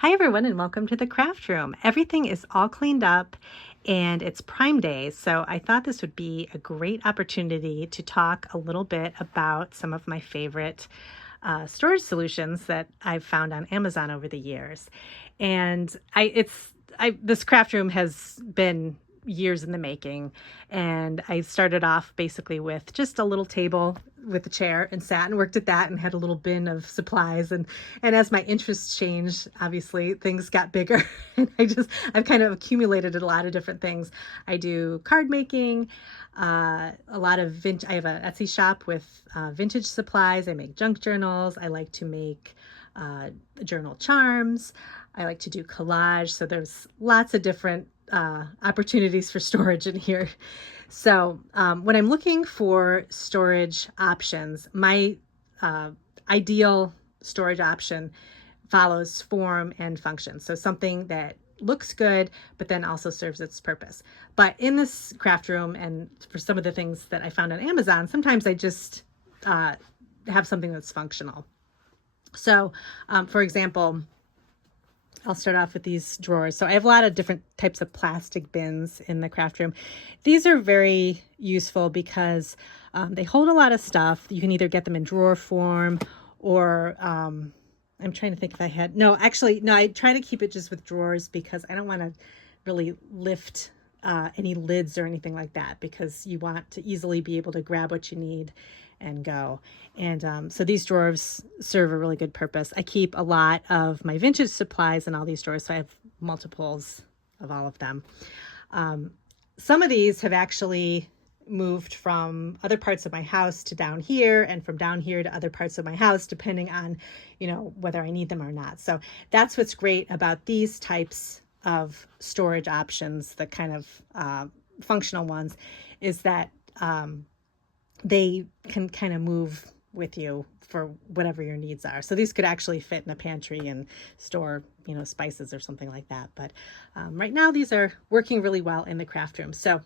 Hi everyone and welcome to the craft room. Everything is all cleaned up and it's Prime Day, so I thought this would be a great opportunity to talk a little bit about some of my favorite storage solutions that I've found on Amazon over the years. And this craft room has been years in the making, and I started off basically with just a little table with a chair and sat and worked at that and had a little bin of supplies, and as my interests changed, obviously things got bigger and I've kind of accumulated a lot of different things. I do card making, a lot of vintage. I have an Etsy shop with vintage supplies. I make junk journals. I like to make journal charms. I like to do collage. So there's lots of different opportunities for storage in here. So when I'm looking for storage options, my ideal storage option follows form and function. So something that looks good, but then also serves its purpose. But in this craft room, and for some of the things that I found on Amazon, sometimes I just have something that's functional. So for example, I'll start off with these drawers. So I have a lot of different types of plastic bins in the craft room. These are very useful because they hold a lot of stuff. You can either get them in drawer form or I'm trying to think if I had, no, I try to keep it just with drawers because I don't want to really lift any lids or anything like that, because you want to easily be able to grab what you need and go. And so these drawers serve a really good purpose. I keep a lot of my vintage supplies in all these drawers, so I have multiples of all of them. Some of these have actually moved from other parts of my house to down here, and from down here to other parts of my house, depending on, whether I need them or not. So that's what's great about these types of storage options, the kind of functional ones, is that they can kind of move with you for whatever your needs are. So these could actually fit in a pantry and store, spices or something like that. But right now these are working really well in the craft room. So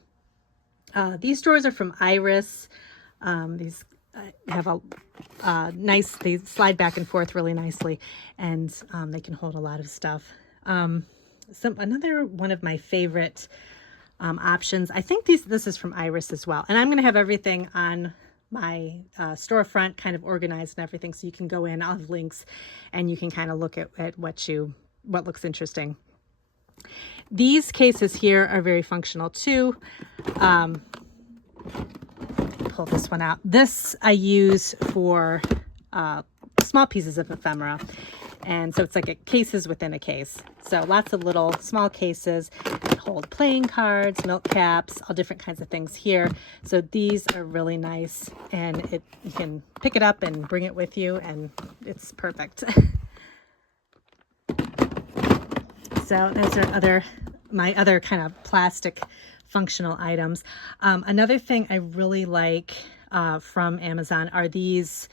these drawers are from Iris. These have a nice, they slide back and forth really nicely, and they can hold a lot of stuff. Another one of my favorite options, I think this is from Iris as well. And I'm going to have everything on my storefront kind of organized and everything, so you can go in. I'll have links and you can kind of look at what looks interesting. These cases here are very functional too. Pull this one out. This I use for small pieces of ephemera. And so it's like cases within a case. So lots of little small cases that hold playing cards, milk caps, all different kinds of things here. So these are really nice, and you can pick it up and bring it with you, and it's perfect. So those are my other kind of plastic functional items. Another thing I really like from Amazon are these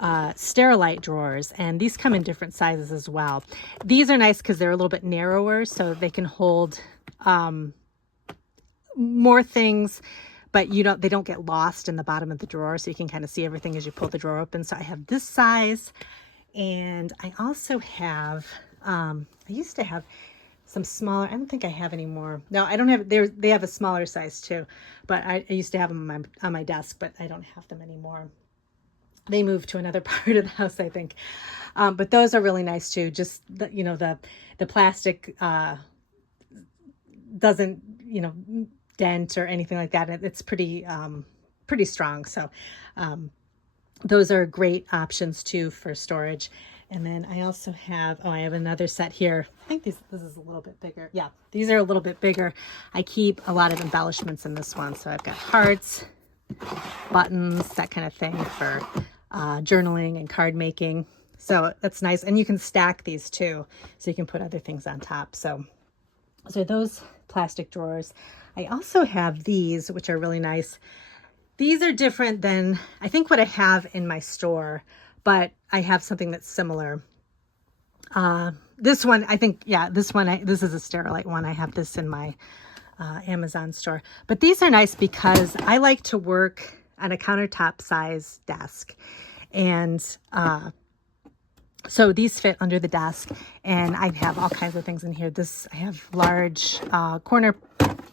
Sterilite drawers, and these come in different sizes as well. These are nice because they're a little bit narrower, so they can hold more things, but they don't get lost in the bottom of the drawer, so you can kind of see everything as you pull the drawer open. So I have this size, and I also have I used to have some smaller. I don't think I have any more. No, I don't have. They have a smaller size too, but I used to have them on my desk, but I don't have them anymore. They moved to another part of the house, I think. But those are really nice too. Just the plastic doesn't dent or anything like that. It's pretty strong. So those are great options too for storage. And then I also have I have another set here. I think this is a little bit bigger. Yeah, these are a little bit bigger. I keep a lot of embellishments in this one. So I've got hearts, buttons, that kind of thing for journaling and card making. So that's nice. And you can stack these too, so you can put other things on top. So those plastic drawers. I also have these, which are really nice. These are different than I think what I have in my store, but I have something that's similar. This one, I think, yeah, this is a Sterilite one. I have this in my Amazon store. But these are nice because I like to work on a countertop size desk. And So these fit under the desk, and I have all kinds of things in here. I have large corner,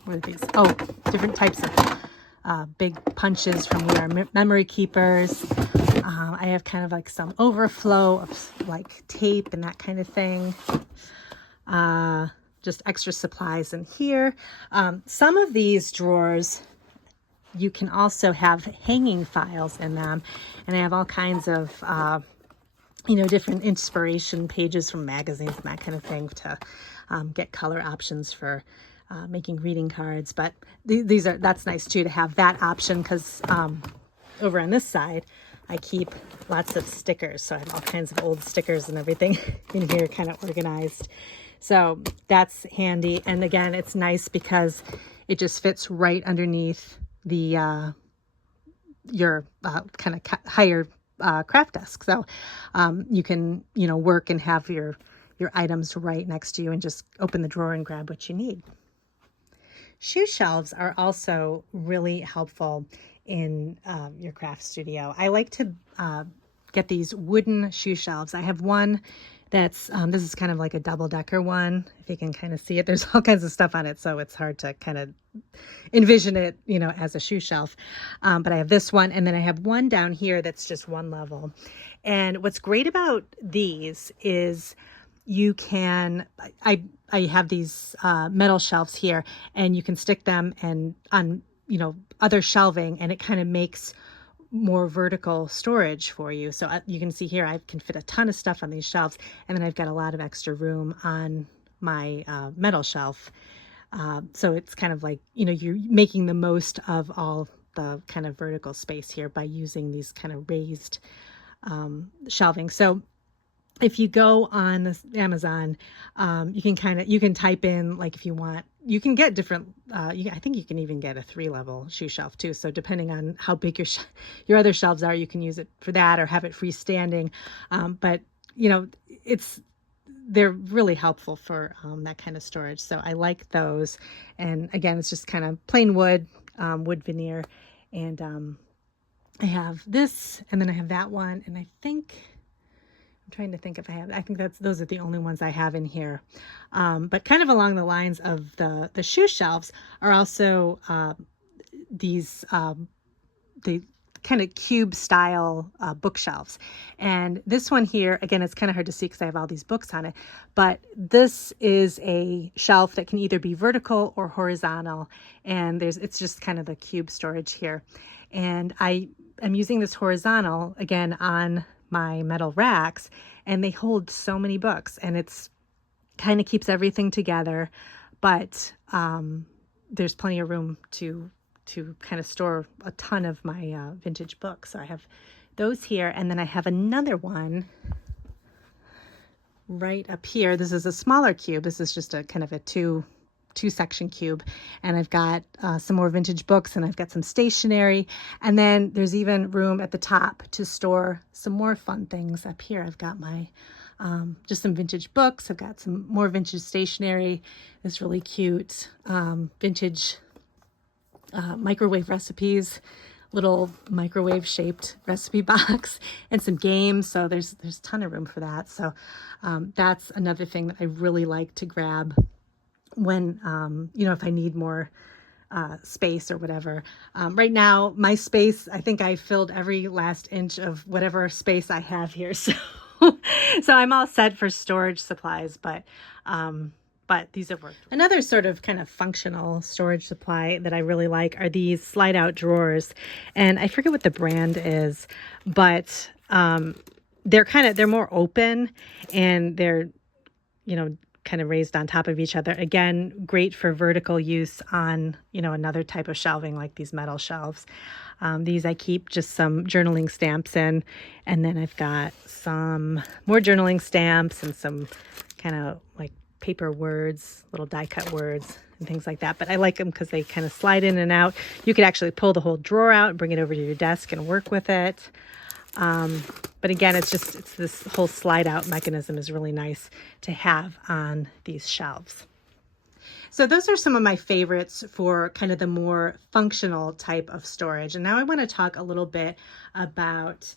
what are these? Oh, different types of big punches from here, memory keepers. I have kind of like some overflow of like tape and that kind of thing. Just extra supplies in here. Some of these drawers, you can also have hanging files in them, and I have all kinds of different inspiration pages from magazines and that kind of thing to get color options for making reading cards. But that's nice too, to have that option, because over on this side I keep lots of stickers, so I have all kinds of old stickers and everything in here kind of organized. So that's handy, and again, it's nice because it just fits right underneath the your kind of higher craft desk. So you can, work and have your items right next to you and just open the drawer and grab what you need. Shoe shelves are also really helpful in your craft studio. I like to get these wooden shoe shelves. I have one that's, this is kind of like a double-decker one. If you can kind of see it, there's all kinds of stuff on it, so it's hard to kind of envision it, as a shoe shelf. But I have this one, and then I have one down here that's just one level. And what's great about these is you can, I have these metal shelves here, and you can stick them and on, other shelving, and it kind of makes more vertical storage for you. So you can see here, I can fit a ton of stuff on these shelves, and then I've got a lot of extra room on my metal shelf. So it's kind of like, you're making the most of all the kind of vertical space here by using these kind of raised shelving. So if you go on this Amazon, you can type in, like, if you want, you can get different, I think you can even get a 3-level shoe shelf too. So depending on how big your other shelves are, you can use it for that or have it freestanding. But they're really helpful for that kind of storage. So I like those. And again, it's just kind of plain wood, wood veneer. And I have this, and then I have that one. And I'm trying to think if I think those are the only ones I have in here. But kind of along the lines of the shoe shelves are also these, the kind of cube style bookshelves. And this one here, again, it's kind of hard to see because I have all these books on it, but this is a shelf that can either be vertical or horizontal. And it's just kind of the cube storage here. And I am using this horizontal, again, on my metal racks, and they hold so many books, and it's kind of keeps everything together, but there's plenty of room to kind of store a ton of my vintage books. So I have those here, and then I have another one right up here. This is a smaller cube. This is just a kind of a two-section cube, and I've got some more vintage books, and I've got some stationery, and then there's even room at the top to store some more fun things. Up here I've got my just some vintage books. I've got some more vintage stationery, this really cute vintage microwave recipes, little microwave shaped recipe box, and some games. So there's a ton of room for that. So that's another thing that I really like to grab when, if I need more space or whatever. Right now, my space, I think I filled every last inch of whatever space I have here. So, so I'm all set for storage supplies, but these have worked. Another sort of kind of functional storage supply that I really like are these slide out drawers. And I forget what the brand is, but they're more open, and they're, kind of raised on top of each other. Again, great for vertical use on, another type of shelving like these metal shelves. These I keep just some journaling stamps in, and then I've got some more journaling stamps and some kind of like paper words, little die cut words and things like that. But I like them because they kind of slide in and out. You could actually pull the whole drawer out and bring it over to your desk and work with it. But again, it's this whole slide out mechanism is really nice to have on these shelves. So those are some of my favorites for kind of the more functional type of storage. And now I want to talk a little bit about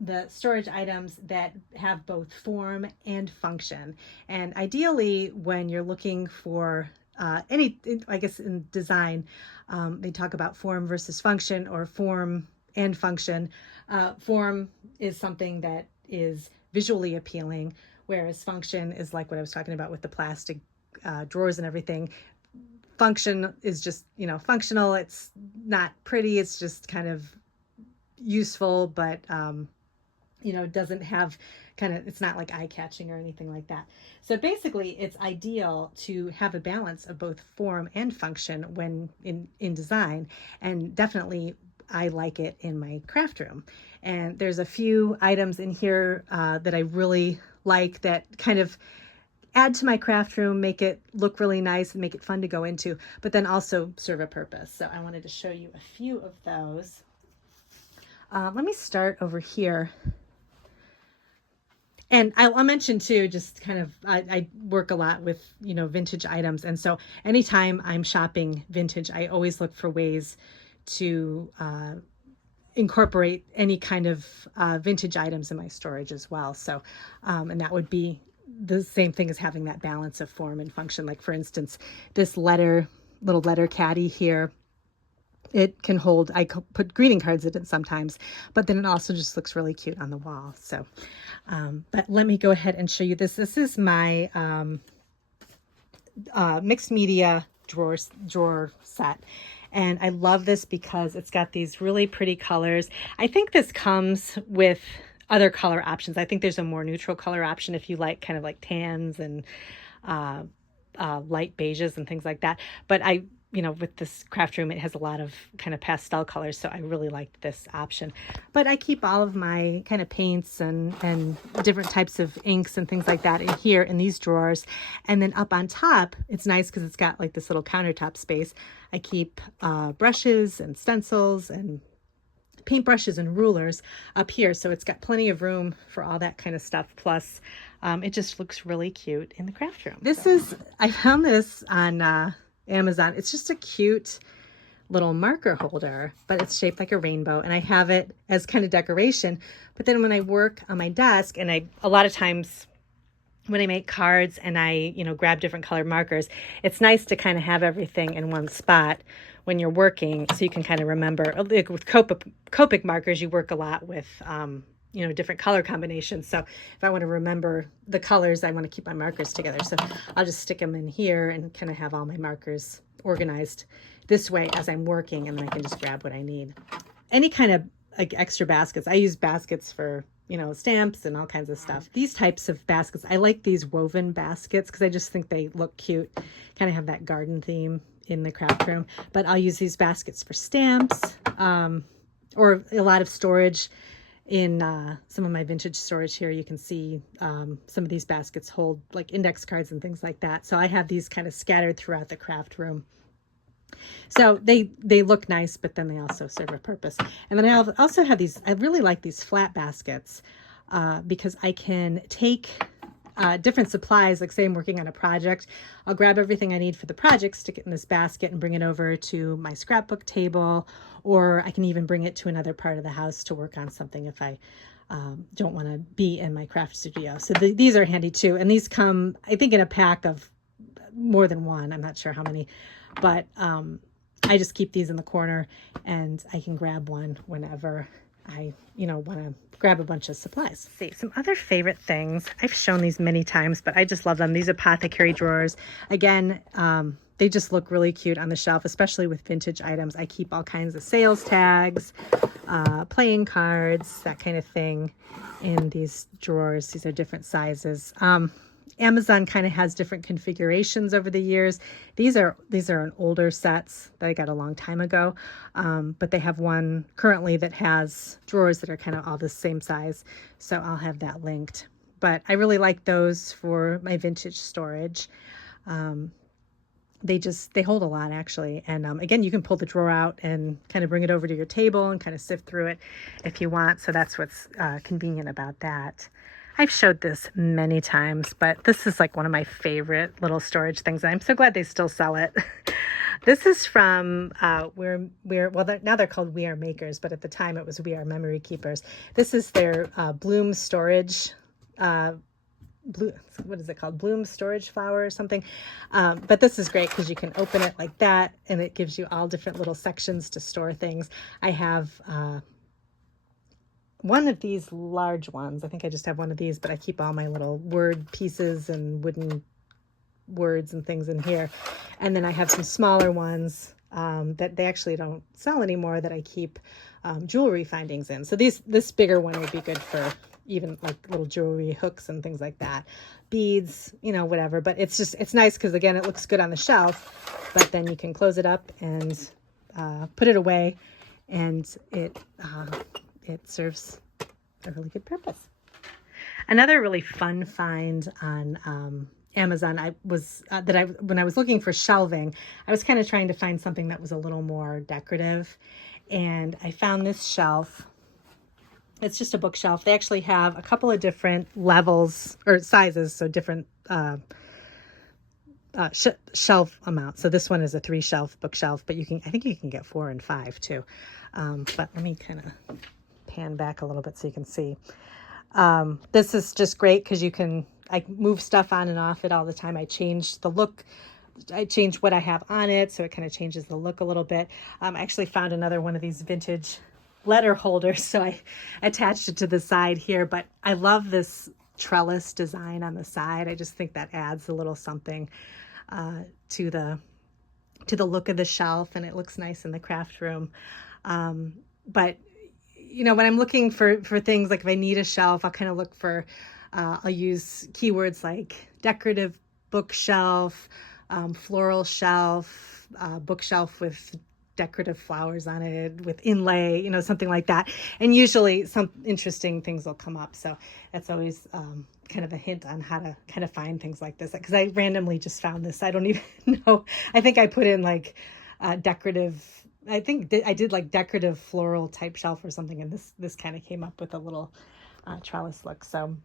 the storage items that have both form and function. And ideally, when you're looking for I guess in design, they talk about form versus function, or form and function. Form is something that is visually appealing, whereas function is like what I was talking about with the plastic drawers and everything. Function is just, functional. It's not pretty. It's just kind of useful, but doesn't have it's not like eye-catching or anything like that. So basically, it's ideal to have a balance of both form and function when in design, and definitely I like it in my craft room. And there's a few items in here that I really like, that kind of add to my craft room, make it look really nice and make it fun to go into, but then also serve a purpose. So I wanted to show you a few of those. Let me start over here. And I'll mention too, just kind of, I work a lot with, vintage items. And so anytime I'm shopping vintage, I always look for ways to incorporate any kind of vintage items in my storage as well. So, and that would be the same thing as having that balance of form and function. Like for instance, this little letter caddy here, it can hold, I put greeting cards in it sometimes, but then it also just looks really cute on the wall. So, but let me go ahead and show you this. This is my mixed media drawer set. And I love this because it's got these really pretty colors. I think this comes with other color options. I think there's a more neutral color option if you like kind of like tans and light beiges and things like that. But with this craft room, it has a lot of kind of pastel colors, so I really liked this option. But I keep all of my kind of paints and different types of inks and things like that in here in these drawers. And then up on top, it's nice because it's got like this little countertop space. I keep brushes and stencils and paintbrushes and rulers up here, so it's got plenty of room for all that kind of stuff. Plus, it just looks really cute in the craft room. I found this on Amazon. It's just a cute little marker holder, but it's shaped like a rainbow, and I have it as kind of decoration. But then when I work on my desk, and a lot of times when I make cards and I, grab different colored markers, it's nice to kind of have everything in one spot when you're working, so you can kind of remember. Like with Copic markers, you work a lot with different color combinations. So if I want to remember the colors, I want to keep my markers together. So I'll just stick them in here and kind of have all my markers organized this way as I'm working, and then I can just grab what I need. Any kind of like extra baskets. I use baskets for, stamps and all kinds of stuff. These types of baskets, I like these woven baskets because I just think they look cute, kind of have that garden theme in the craft room. But I'll use these baskets for stamps, or a lot of storage. In some of my vintage storage here, you can see some of these baskets hold like index cards and things like that. So I have these kind of scattered throughout the craft room. So they look nice, but then they also serve a purpose. And then I also have these, I really like these flat baskets because I can take different supplies. Like say I'm working on a project, I'll grab everything I need for the project, stick it in this basket and bring it over to my scrapbook table, or I can even bring it to another part of the house to work on something if I don't want to be in my craft studio. So these are handy too. And these come, I think, in a pack of more than one. I'm not sure how many, but I just keep these in the corner and I can grab one whenever I, want to grab a bunch of supplies. Let's see, some other favorite things. I've shown these many times, but I just love them. These apothecary drawers. Again, they just look really cute on the shelf, especially with vintage items. I keep all kinds of sales tags, playing cards, that kind of thing in these drawers. These are different sizes. Amazon kind of has different configurations over the years. These are an older sets that I got a long time ago, but they have one currently that has drawers that are kind of all the same size. So I'll have that linked. But I really like those for my vintage storage. They hold a lot actually. And again, you can pull the drawer out and kind of bring it over to your table and kind of sift through it if you want. So that's what's convenient about that. I've showed this many times, but this is like one of my favorite little storage things. And I'm so glad they still sell it. This is from now they're called We Are Makers, but at the time it was We Are Memory Keepers. This is their Bloom storage, what is it called? Bloom storage flower or something. But this is great because you can open it like that, and it gives you all different little sections to store things. I have one of these large ones. I think I just have one of these, but I keep all my little word pieces and wooden words and things in here. And then I have some smaller ones that they actually don't sell anymore that I keep jewelry findings in. So this bigger one would be good for even like little jewelry hooks and things like that. Beads, you know, whatever. But it's nice because, again, it looks good on the shelf, but then you can close it up and put it away, and it serves a really good purpose. Another really fun find on Amazon when I was looking for shelving, I was kind of trying to find something that was a little more decorative, and I found this shelf. It's just a bookshelf. They actually have a couple of different levels or sizes, so different shelf amounts. So this one is a 3-shelf bookshelf, but I think you can get 4 and 5 too. But let me kind of pan back a little bit so you can see. This is just great because I move stuff on and off it all the time. I change the look. I change what I have on it, so it kind of changes the look a little bit. I actually found another one of these vintage letter holders, so I attached it to the side here. But I love this trellis design on the side. I just think that adds a little something to the look of the shelf, and it looks nice in the craft room. But you know, when I'm looking for things, like if I need a shelf, I'll kind of look for I'll use keywords like decorative bookshelf, floral shelf, bookshelf with decorative flowers on it with inlay, you know, something like that. And usually some interesting things will come up. So that's always kind of a hint on how to kind of find things like this, because I randomly just found this. I don't even know. I think I put in like decorative, I think I did like decorative floral type shelf or something. And this kind of came up with a little trellis look. So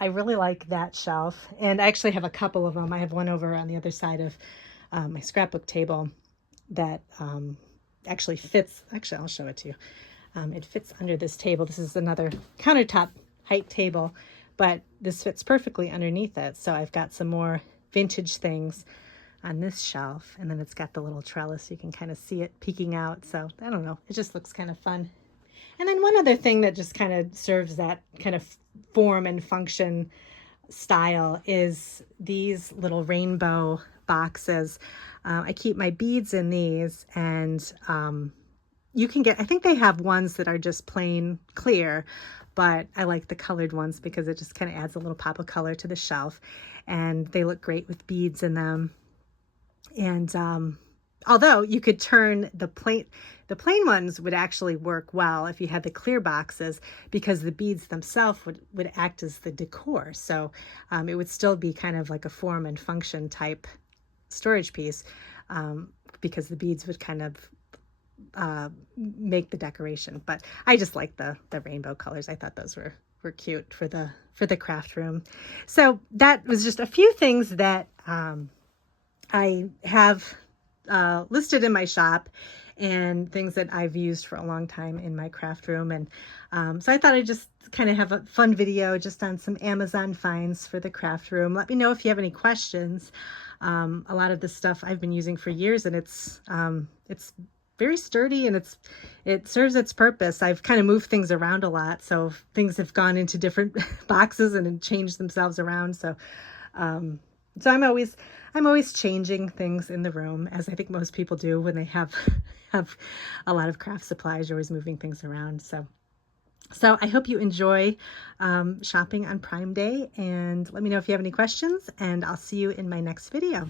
I really like that shelf. And I actually have a couple of them. I have one over on the other side of my scrapbook table that actually fits. Actually, I'll show it to you. It fits under this table. This is another countertop height table, but this fits perfectly underneath it. So I've got some more vintage things on this shelf, and then it's got the little trellis. You can kind of see it peeking out. So I don't know. It just looks kind of fun. And then one other thing that just kind of serves that kind of form and function style is these little rainbow boxes. I keep my beads in these, and you can get, I think they have ones that are just plain clear, but I like the colored ones because it just kind of adds a little pop of color to the shelf, and they look great with beads in them. And although you could turn the plain ones would actually work well if you had the clear boxes, because the beads themselves would act as the decor. So it would still be kind of like a form and function type storage piece, because the beads would kind of make the decoration. But I just like the rainbow colors. I thought those were cute for the craft room. So that was just a few things that I have listed in my shop, and things that I've used for a long time in my craft room. And so I thought I'd just kind of have a fun video just on some Amazon finds for the craft room. Let me know if you have any questions. A lot of this stuff I've been using for years, and it's very sturdy, and it serves its purpose. I've kind of moved things around a lot, so things have gone into different boxes and changed themselves around. So I'm always changing things in the room, as I think most people do when they have a lot of craft supplies. You're always moving things around. So I hope you enjoy shopping on Prime Day, and let me know if you have any questions, and I'll see you in my next video.